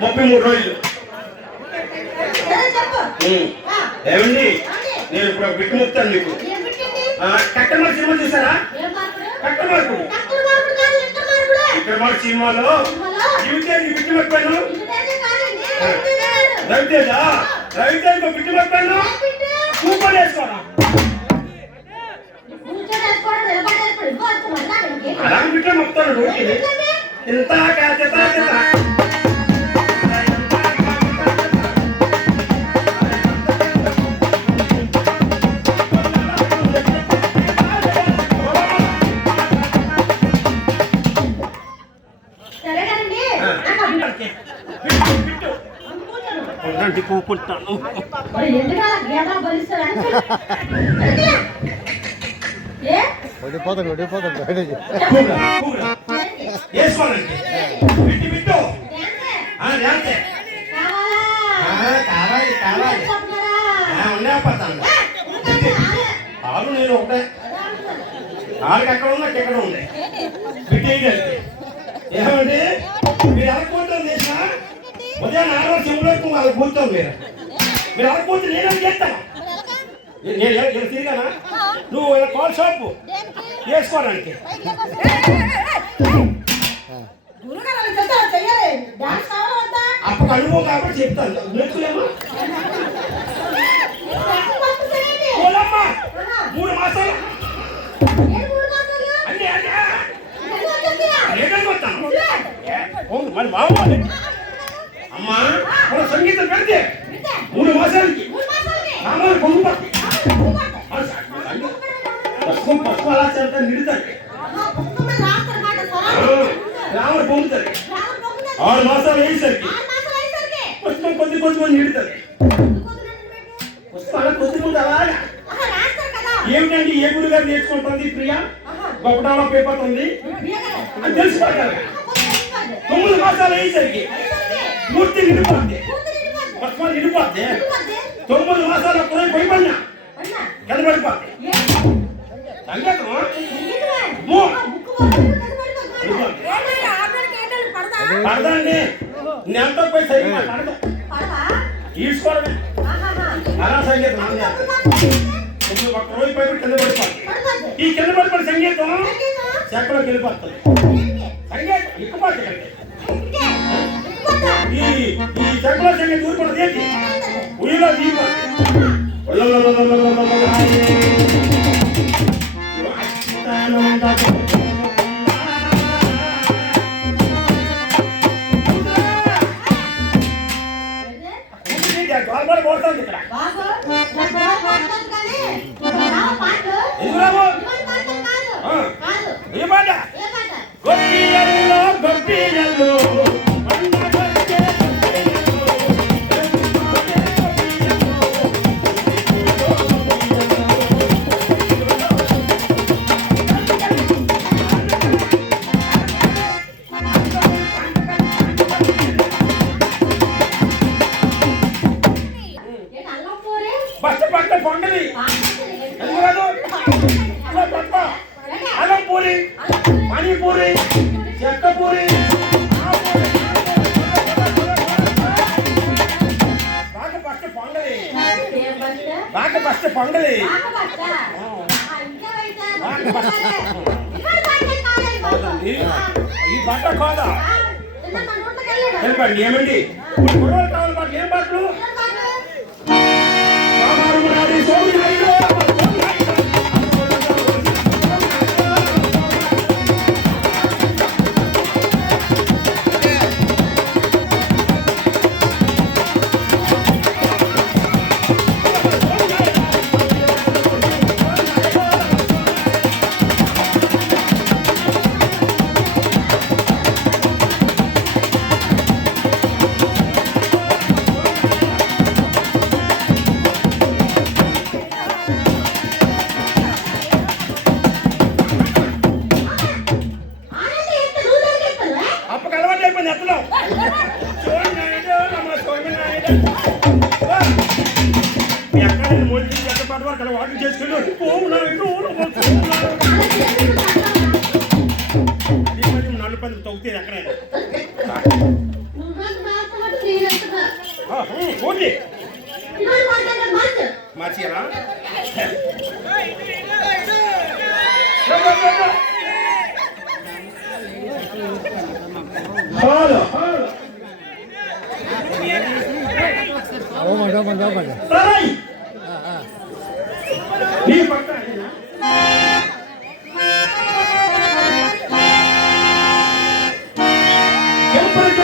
33 రోజులు. ఏమండి నేను ఇప్పుడు బిట్టు ముక్తాను మీకు. కట్టమార్ సినిమా చూసారా? కట్టమార్కుడు విక్రమార్కు సినిమాలో జీవితానికి bit మొక్కాను. Raviteja Raviteja bit మొక్కాను. Coupon వేసుకోరా అలా బిట్టు మొక్తాను. రోజు ఇంత కూకుంటాను. కాదు నేను ఒకటే కాళ్ళకి ఎక్కడ ఉన్నా ఎక్కడ ఉంది బిడ్డ ఏమండి మీరు అనుకుంటారు చేసిన ఉదయం 4 చెవులకు వాళ్ళకి కూర్చోం మీరు అనుకుంటే నేనేం చేస్తాను. నేను తిరిగానా? నువ్వు కాల్ షాపు వేసుకోవడానికి అప్పుడు అనుభవం కాబట్టి చెప్తాను. నేర్చుకులేమా 3 మాసాలు అన్నీ మరి మామూలు అమ్మా మన సంగీతం పెడితే 3 మాసాలకి రామాలు పొంగుపట్టి పసుపు అలా చేస్తా నిడుతుంది. రాముడు పొంగుతుంది. 6 మాసాలు వేసేసరికి పుష్పం కొద్ది నిడుతుంది. పుష్పం అలా కొద్ది అలాగా ఏమిటండి ఏ గురి గారు నేర్చుకుంటుంది ప్రియా గొప్పటాలో పేపర్ ఉంది అని తెలుసుకోవాలి. 9 మాసాలు వేసేసరికి మూర్తి నిండిపోద్ది. పుష్పాలు నిండిపోద్ది. 9 మాసాలు భయపడినా కనబడిపోద్ది. సంగీతం పడదండి. నేంతో పోయి సరిగ్గా పడదు ఈడ్చుకోవడమే అలా సంగీతం. ఒక రోజు పై కింద పడిపోతుంది. ఈ కింద పడిపోయిన సంగీతం చెక్కలోకి వెళ్ళిపోతుంది. సంగీతం ఎక్కుపోతుంది. ఈ చెక్కలో సంగీతం ఊరుకున్నది ఏంటి? ఉయ్యలో దీపోతుంది. కొడుతుంది ఇక్కడ ఏ పాట గొప్పియల్లో గొప్పియల్లో పొంగలి అల్లం పూరి పానీపూరి చెక్క పూరి బాగా ఫస్ట్ పొంగలి బాగా ఫస్ట్ పొంగలి ఈ బట్ట కాదా చెప్పండి ఏమండి కుర్రోలు కావాలి మాకు ఏం బట్టలు వాకింగ్ చేసుకుని కోడి పంది తగ్గుతుంది అక్కడ కోడి మార్చియనా హలో నీ పక్క ఎప్పుడు